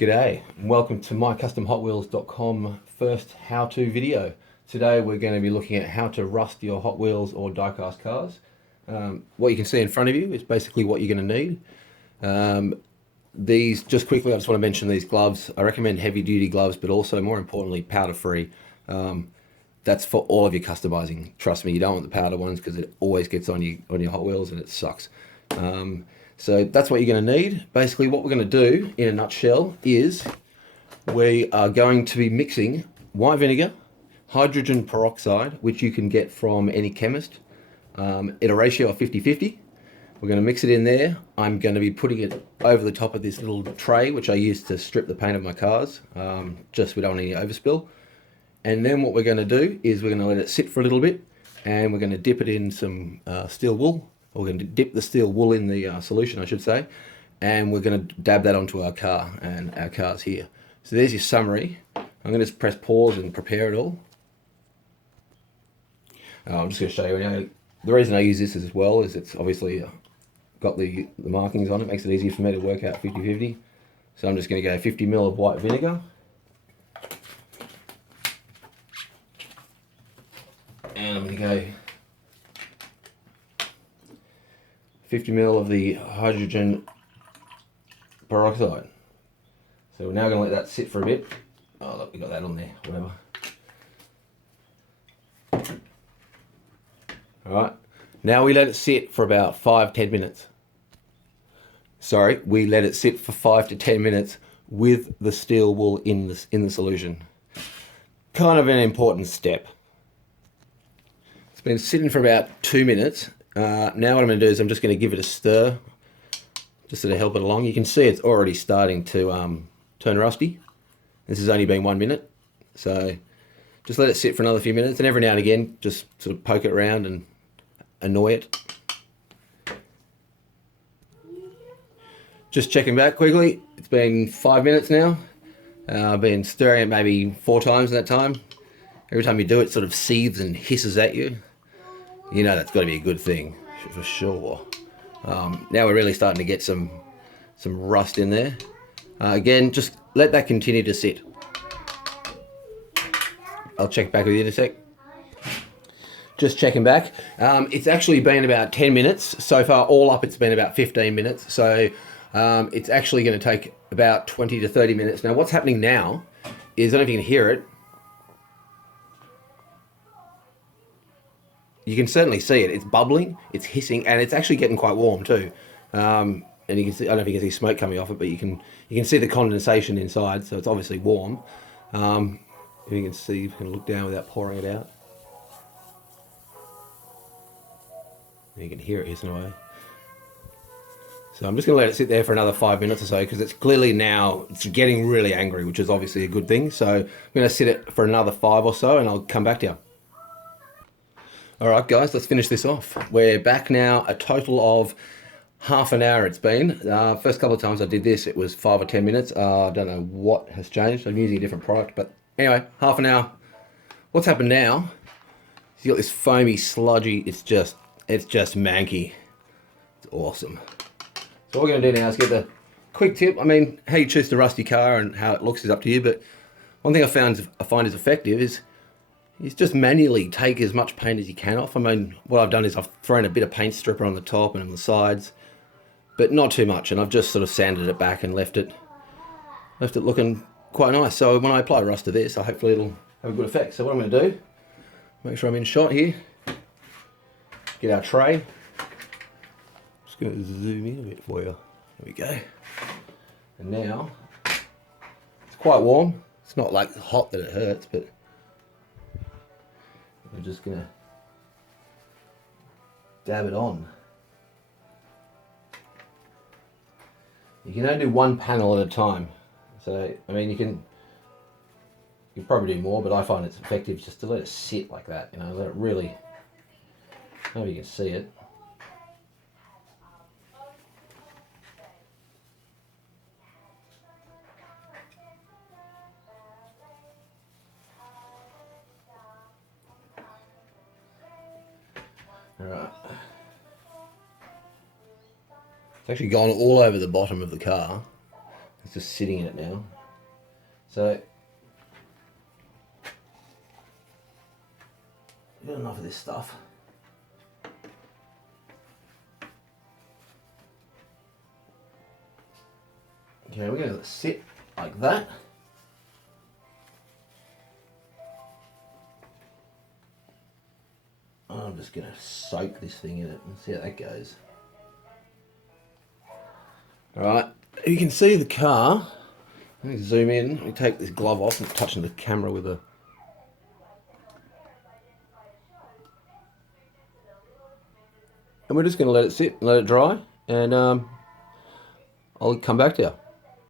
G'day and welcome to mycustomhotwheels.com first how-to video. Today we're going to be looking at how to rust your Hot Wheels or diecast cars. What you can see in front of you is basically what you're going to need. These, just quickly, I just want to mention these gloves. I recommend heavy duty gloves, but also more importantly powder free. That's for all of your customizing. Trust me, you don't want the powder ones because it always gets on your Hot Wheels and it sucks. So that's what you're going to need. Basically what we're going to do in a nutshell is we are going to be mixing white vinegar, hydrogen peroxide, which you can get from any chemist, at a ratio of 50-50. We're going to mix it in there. I'm going to be putting it over the top of this little tray, which I use to strip the paint of my cars, just we don't want any overspill. And then what we're going to do is we're going to let it sit for a little bit, and we're going to dip it in some steel wool. We're going to dip the steel wool in the solution, I should say, and we're going to dab that onto our car, and our car's here. So there's your summary. I'm going to just press pause and prepare it all. I'm just going to show you. The reason I use this as well is it's obviously got the markings on it. Makes it easier for me to work out 50-50. So I'm just going to go 50 ml of white vinegar. And I'm going to go 50 ml of the hydrogen peroxide. So we're now going to let that sit for a bit. Oh look, we got that on there, whatever. Alright, now we let it sit for about 5-10 minutes. Sorry, we let it sit for 5 to 10 minutes with the steel wool in the solution. Kind of an important step. It's been sitting for about 2 minutes. Now what I'm going to do is I'm just going to give it a stir, just to help it along. You can see it's already starting to turn rusty. This has only been 1 minute, so just let it sit for another few minutes, and every now and again just sort of poke it around and annoy it. Just checking back quickly. It's been 5 minutes now. I've been stirring it maybe 4 times in that time. Every time you do it, it sort of seethes and hisses at you. You know that's got to be a good thing, for sure. Now we're really starting to get some rust in there. Again, just let that continue to sit. I'll check back with you in a sec. Just checking back. It's actually been about 10 minutes. So far, all up, it's been about 15 minutes. So it's actually going to take about 20 to 30 minutes. Now, what's happening now is, I don't know if you can hear it, you can certainly see it. It's bubbling, it's hissing, and it's actually getting quite warm too. And you can see, I don't know if you can see smoke coming off it, but you can see the condensation inside, so it's obviously warm. If you can see, you can look down without pouring it out. And you can hear it hissing away. So I'm just going to let it sit there for another 5 minutes or so, because it's clearly now, it's getting really angry, which is obviously a good thing. So I'm going to sit it for another 5 or so, and I'll come back to you. Alright guys, let's finish this off. We're back now, a total of half an hour it's been. First couple of times I did this, it was 5 or 10 minutes. I don't know what has changed. I'm using a different product, but anyway, half an hour. What's happened now is you got this foamy, sludgy, it's just manky. It's awesome. So what we're going to do now is get the quick tip. I mean, how you choose the rusty car and how it looks is up to you, but one thing I find is effective is just manually take as much paint as you can off. I mean, what I've done is I've thrown a bit of paint stripper on the top and on the sides, but not too much, and I've just sort of sanded it back and left it looking quite nice. So when I apply rust to this, hopefully it'll have a good effect. So what I'm going to do, make sure I'm in shot here, get our tray. Just going to zoom in a bit for you. There we go. And now, it's quite warm. It's not like hot that it hurts, but we're just going to dab it on. You can only do one panel at a time. So, I mean, you can probably do more, but I find it's effective just to let it sit like that, you know, let it really, I don't know if you can see it. Alright. It's actually gone all over the bottom of the car. It's just sitting in it now. So, got enough of this stuff. Okay, we're going to let it sit like that. I'm just going to soak this thing in it and see how that goes. Alright, you can see the car. Let me zoom in. Let me take this glove off and touching the camera with a... And we're just going to let it sit and let it dry. And I'll come back to you.